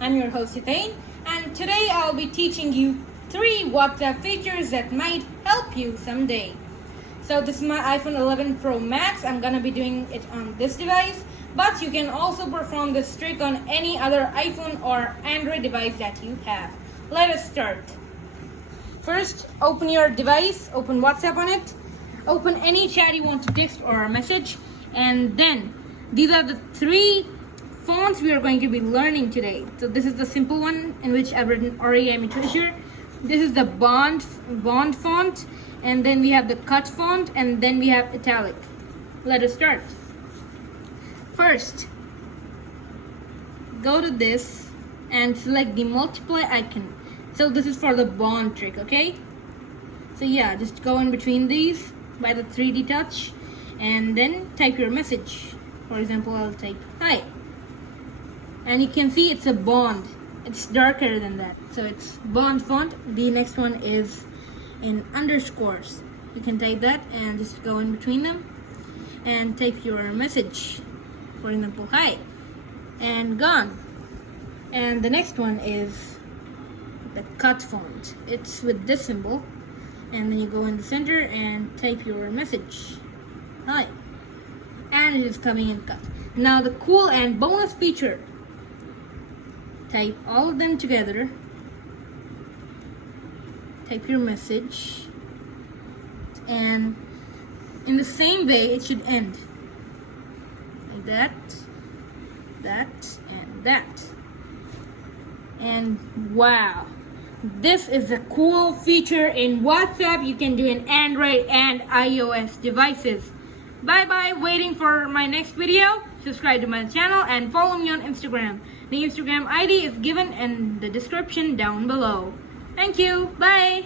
I'm your host Italic, and today I'll be teaching you 3 WhatsApp features that might help you someday. So this is my iPhone 11 Pro Max. I'm gonna be doing it on this device, but you can also perform this trick on any other iPhone or Android device that you have. Let us start. First, open your device, open WhatsApp on it, open any chat you want to text or a message, and then these are the 3 fonts we are going to be learning today. So this is the simple one in which I've written Origami treasure. This is the bond font, and then we have the cut font, and then we have italic. Let us start. First, go to this and select the multiply icon. So this is for the bond trick, okay? So yeah, just go in between these by the 3D touch and then type your message. For example, I'll type hi. And you can see it's a bond. It's darker than that. So it's bond font. The next one is in underscores. You can type that and just go in between them and type your message. For example, hi. And gone. And the next one is the cut font. It's with this symbol. And then you go in the center and type your message. Hi. And it is coming in cut. Now the cool and bonus feature. Type all of them together. Type your message. And in the same way it should end. Like that, and that. And wow. This is a cool feature in WhatsApp you can do in Android and iOS devices. Bye bye, waiting for my next video. Subscribe to my channel and follow me on Instagram. The Instagram ID is given in the description down below. Thank you, bye.